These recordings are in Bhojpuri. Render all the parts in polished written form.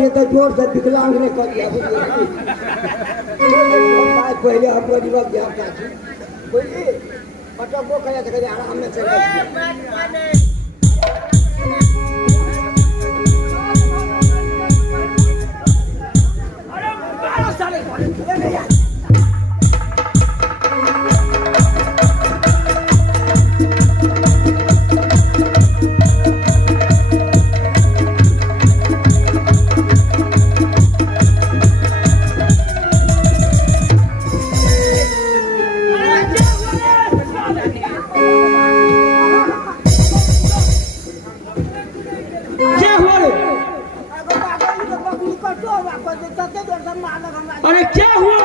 ये तो जोर से विकलांग ने कर दिया पहले हम गरीब बिहार का बोलिए पटक वो कहे थे आराम में चले अरे क्या हुआ?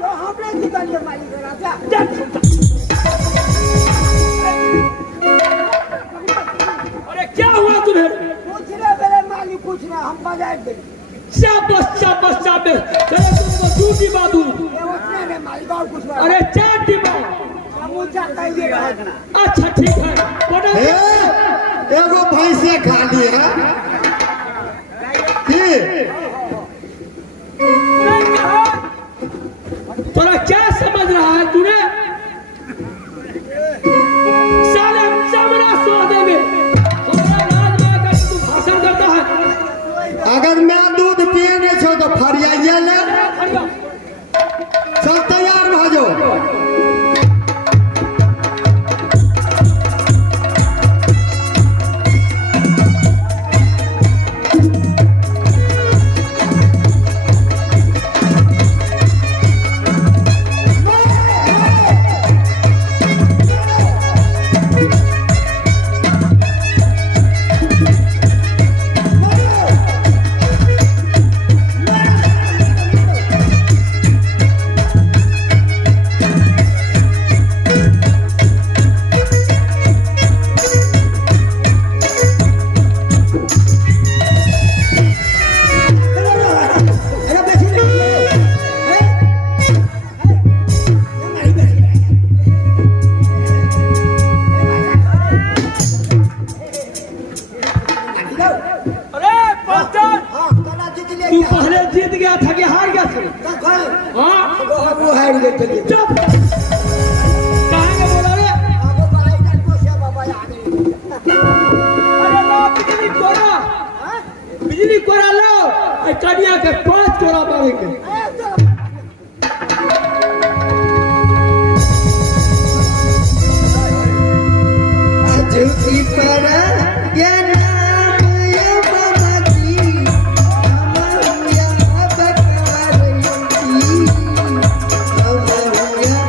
तो हमने निकल मालिक अरे क्या हुआ तुम्हें? पूछ रहे मेरे मालिक पूछ रहे हम बजाय दे शाबाश शाबाश शाबाश चलो तुमको दूसरी बात दूं। ये उतने ने मालिक और कुछ अरे 4 डिब्बा समूचा कहिए अच्छा ठीक है एगो भैंसे खाली है तोरा क्या समझ रहा है तूने? साले चमड़ा सो देंगे हमारा राज में आकर तू भाषण करता है। अगर मैं दूध पिए नहीं छो तो फरियाइए ले चल तैयार भाजो तू पहले जीत गया था कि हार गया था? हाँ वो हार गए चलिए चुप कहाँ के बोला रे? आगो बढ़ाई जा तो से बाबा आ गए अरे लो बिजली कोरा लो कनिया के 5 कोरा मारेंगे। झुकी पर क्या नाम या मामा जी हम या बकरा रही हम या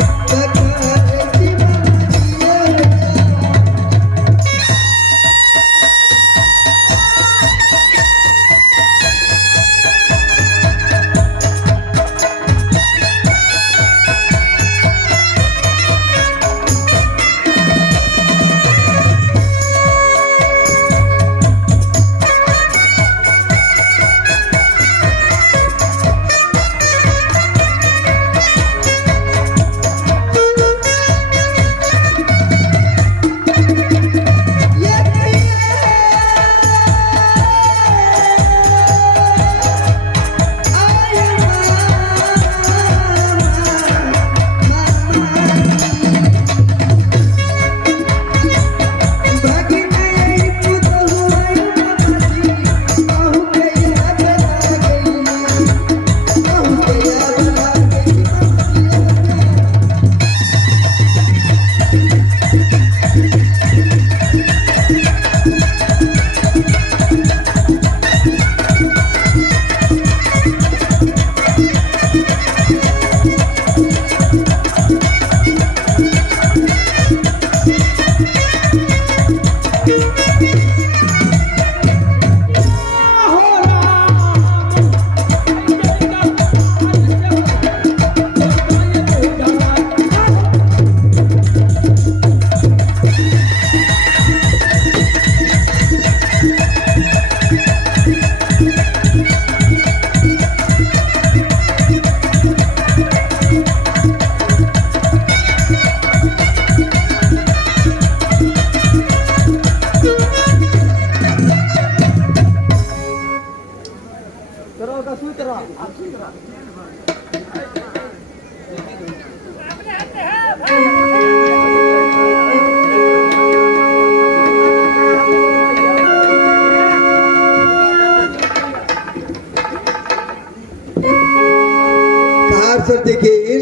कार सब देखिए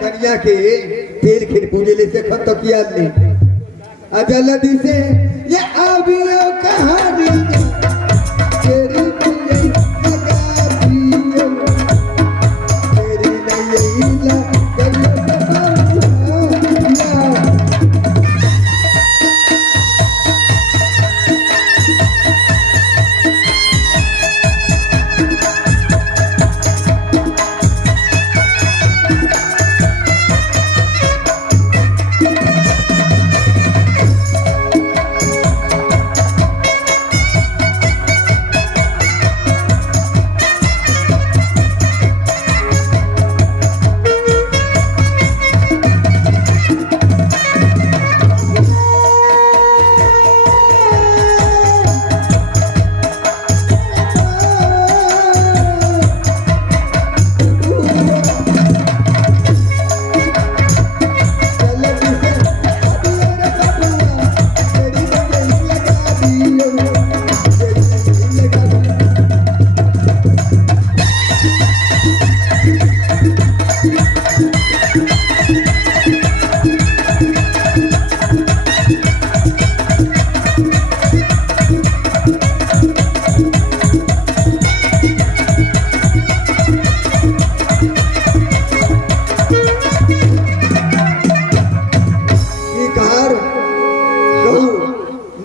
कन्या के तेल खिर पूजले से खत किया ले अजलदी से ये आबियो कहानी तेरी तुझे लगा दियो तेरी नहीं लगा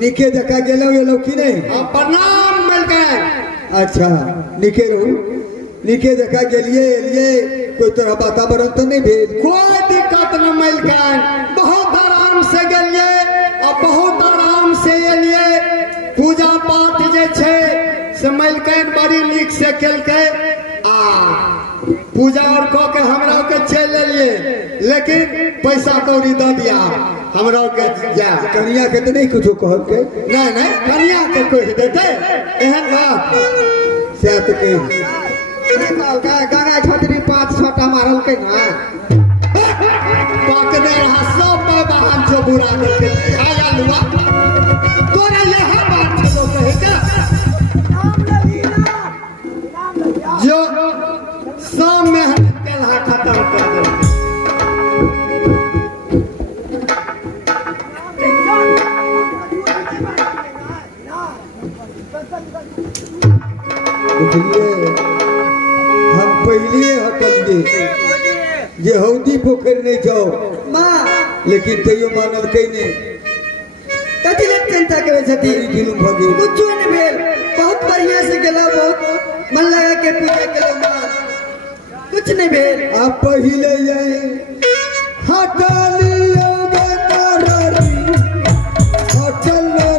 निके देखा गेलो ये लोग की नहीं प्रणाम मिलकर अच्छा निके रहू निके देखा गेलिए लिए कोई तरह वातावरण तो नहीं भेल कोई दिक्कत न मिलकर बहुत आराम से गेलिए और बहुत आराम से एलिए पूजा पाठ जे छे से मिलकर बड़ी नीक से केलके आ पूजा और कह के हमरा के चल एलिए लेकिन पैसा कौड़ी दे दिया हमरा के जा कन्या के तो नहीं कुछ कहल के नहीं कन्या के कोई देते एहन बात से तो के गंगा छतरी 5-6 मारल के ना पकने रहा सब बहन जो बुरा करके आया लुआ तोरा यहां बात चलो कहे का जो सब मेहनत के ला खत्म कर दे देखिए हम पहले हटलिए जे हौदी पोखर नहीं जाओ मां लेकिन तैयो मानल कई नहीं कथी ले चिंता करे छथि जुलूम भगे कुछ नहीं भेल बहुत बढ़िया से गेला बहुत मन लगा के पूजा केलो मां कुछ नहीं भेल आप पहले जाए हटलिए बेतारी हटलो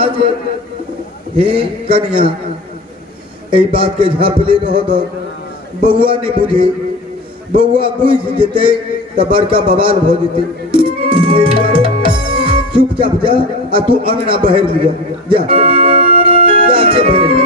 बाजे हे कन्या एहि बात के झाँपले रह दो बउआ नहीं बुझे बउआ बुझ जेते तो बड़का बवाल हो जेते एहि दुआरे चुपचाप जा आ तू अंगना बहर ले जा जा बहर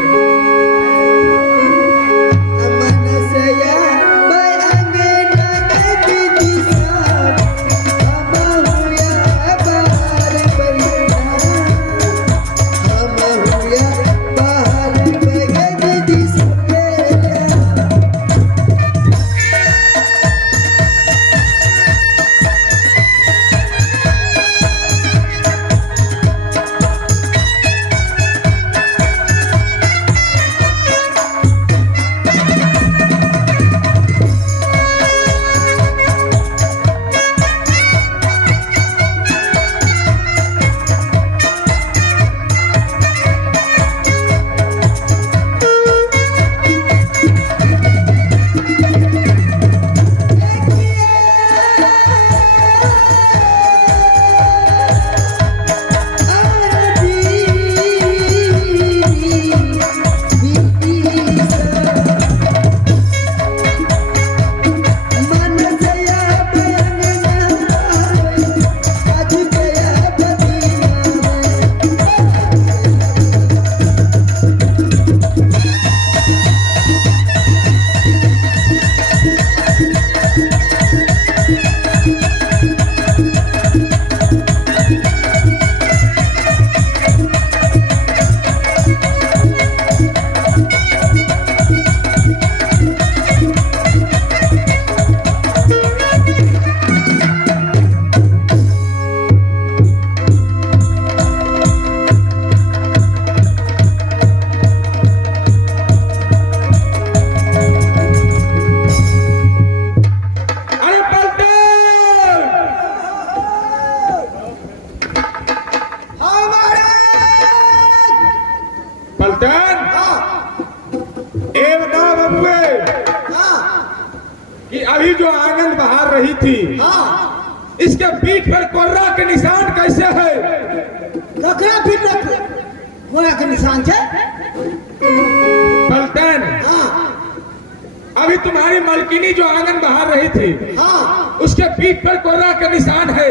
अभी जो आनंद बहार रही थी हाँ इसके पीठ पर कोर्रा के निशान कैसे है? ककरा पीठ पर कोर्रा के निशान है? पलटन हाँ अभी तुम्हारी मलकिनी जो आंगन बहार रही थी हाँ उसके पीठ पर कोर्रा का निशान है।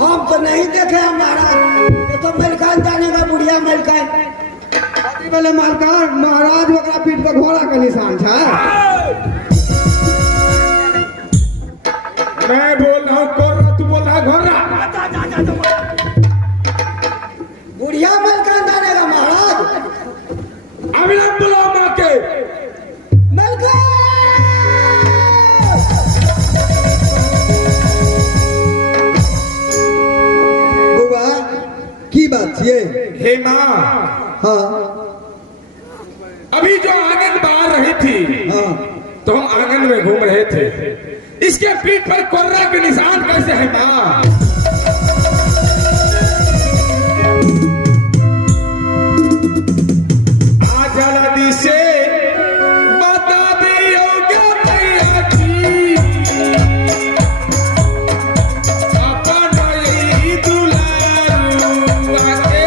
हम तो नहीं देखे हमारा, ये तो मलकान जानेगा, बुढ़िया मलकान वाले मालकान महाराज वगैरह पीठ पर घोड़ा का निशान था। मैं बोल रहा हूँ कोर्रा, तू बोल रहा है घोड़ा। बुढ़िया मलकान जानेगा महाराज। अभी ना बुलाओ माँ के मलकान की बात ये? हे माँ, हाँ अभी जो आंगन बहार रही थी हाँ तो हम आंगन में घूम रहे थे, इसके पीठ पर कोर्रा के निशान कैसे है माँ? आज जल्दी से बता दियोगे भैया जी, अपन यही दुलारुआ के,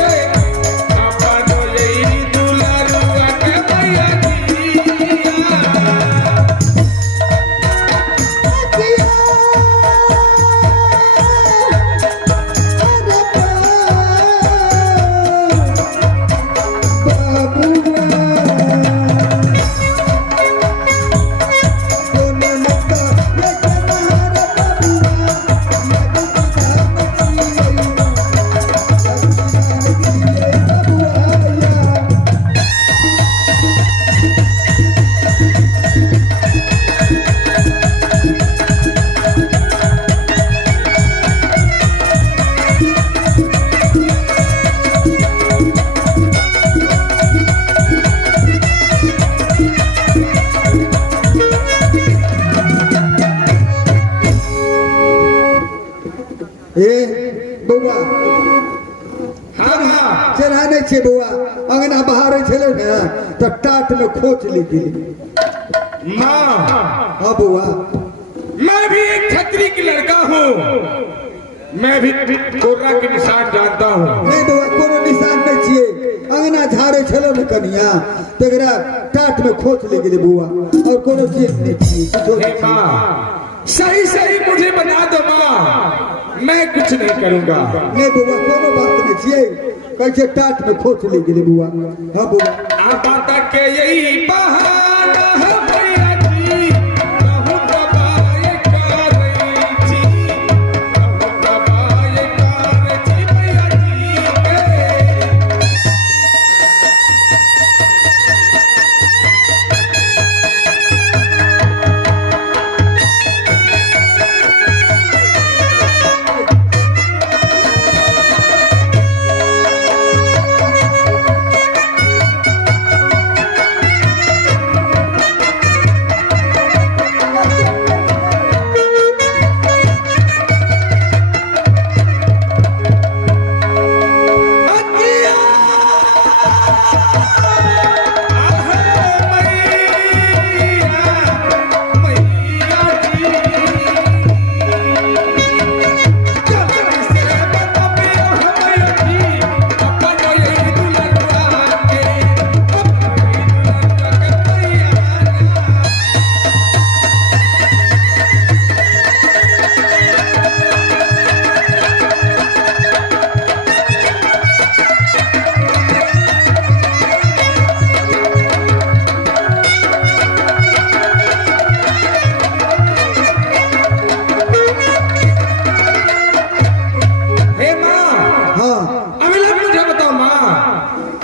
अपन यही दुलारुआ के भैया जी। बउआ हाँ चढ़ा नहीं छे बउआ, अंगना बहारे छले ने तो टाट में खोच ली गेली। माँ, हाँ बउआ, मैं भी एक छतरी की लड़का हूँ, मैं भी कोर्रा के निशान जानता हूँ। नहीं बउआ कोनो निशान नहीं छिए। अंगना झाड़े छलो न कनिया तेरा टाट में खोच ले गेले बुआ और कोनो चीज नहीं छिए कुछो हे नहीं छिए। माँ सही सही मुझे बता दो माँ, मैं कुछ नहीं करूँगा। नहीं बुआ कोनो बात नहीं छिए कैसे टाट में खोच ले गेले बुआ। हाँ बुआ आप तक के यही बहाना है भैया जी, कहूँ दबाए कार जी, कहूँ दबाए कार जी भैया जी के।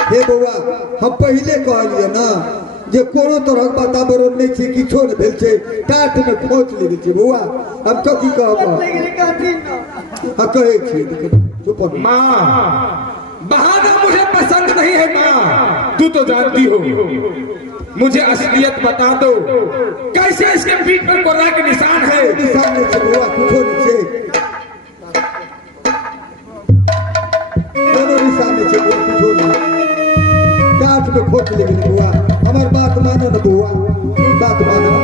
हे बउआ हम पहले कहलिए ना जे कोनो तरह वातावरण नहीं छे किछो न भेल छे टाट में खोच ले छे बउआ हम कथी कहब हां कहे छी चुप रह। माँ बहाना मुझे पसंद नहीं है माँ, तू तो जानती हो। मुझे असलियत बता दो, कैसे इसके पीठ पर कोर्रा के निशान है? निशान नहीं छे बउआ कुछो नहीं छे कोनो निशान नहीं छे बउआ कुछो नहीं टाट में खोच ले बउआ। हमार बात मानो न बउआ बात मानो।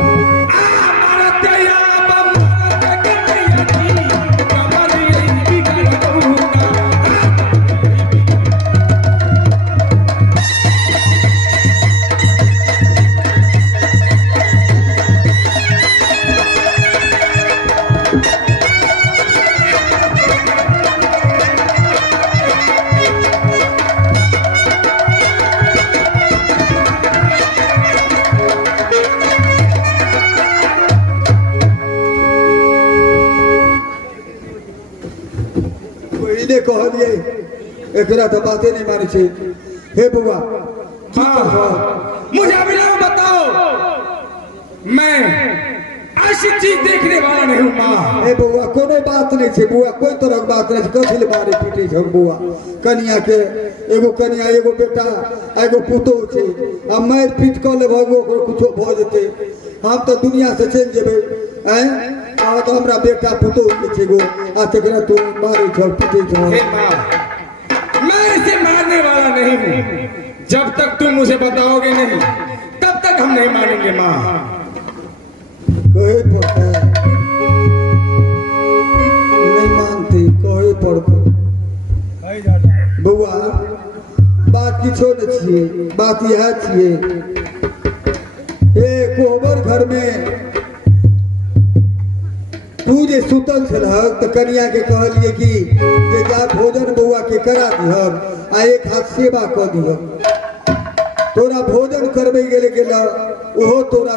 पहले कहलिए एकरा तो बातें नहीं माने छे। हे बउआ की कहब मुझे अभिनव बताओ, मैं ऐसी चीज देखने वाला नहीं हूँ माँ। हे बउआ कोनो बात नहीं छे बउआ कोई तरह के बात नहीं छे कथि ले मारे पीटे छे बउआ। कन्या के एगो कन्या एगो बेटा एगो पुतोह छे आ मार पीट क ले भगो कुछो भ जेते हम तो दुनिया से चल जेबे हैं आ तो हमरा बेटा पुतोह के छे गो आ तकरा तू मारे छ पीटे छ। हे माँ मैं इसे मारने वाला नहीं हूँ, जब तक तुम मुझे बताओगे नहीं तब तक हम नहीं मानेंगे माँ। कहे पड़ता नहीं मानती कहे पड़ता बउआ बात किछो न छिए बात यह छिए एक कोहबर घर में तू जे सुतल छलहक तो कन्या के कहलिए कि जे जा भोजन बउआ के करा दिहब आ एक हाथ सेवा क दिहब तोरा भोजन करबे गेले गेला ओहो तोरा